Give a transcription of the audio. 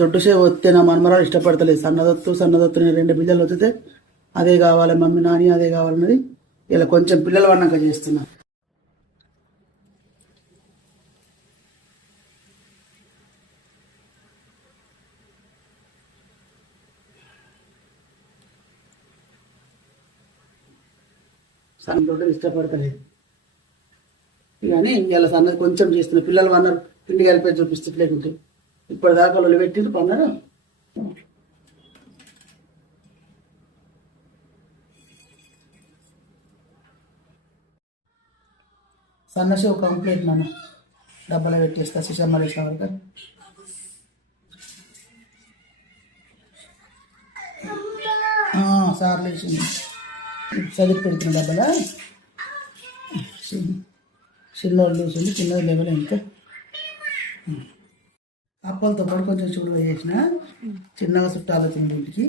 దొడ్డు సేవ వస్తే నా మనమరాలు ఇష్టపడతలేదు. సన్నదొత్తు నేను 2 బియ్యాలు వస్తే అదే కావాలి మమ్మీ నాని అదే కావాలన్నది. ఇలా కొంచెం పిల్లలు వన్నాక చేస్తున్నా. సన్న దొడ్డు ఇష్టపడతలేదు కానీ ఇలా సన్నది కొంచెం చేస్తున్నా. పిల్లలు అన్నారు పిండి కలిపి చూపిస్తలేకుంటే ఇప్పటిదాకా వాళ్ళు పెట్టిండ్రు పన్నారు. సన్నసేవ కంప్లీట్ నాన్న డబ్బాలో పెట్టేస్తా సిసమ్మ వేసిన వరకు. సార్లు వేసింది చదివి పెడుతున్న డబ్బాలో. చిన్నోళ్ళు వేసింది చిన్నది లెవెల్ ఇంకా అప్పలతో పాటు కొంచెం చూడగా చేసిన చిన్నగా చుట్టాలు వచ్చింది ఇంటికి.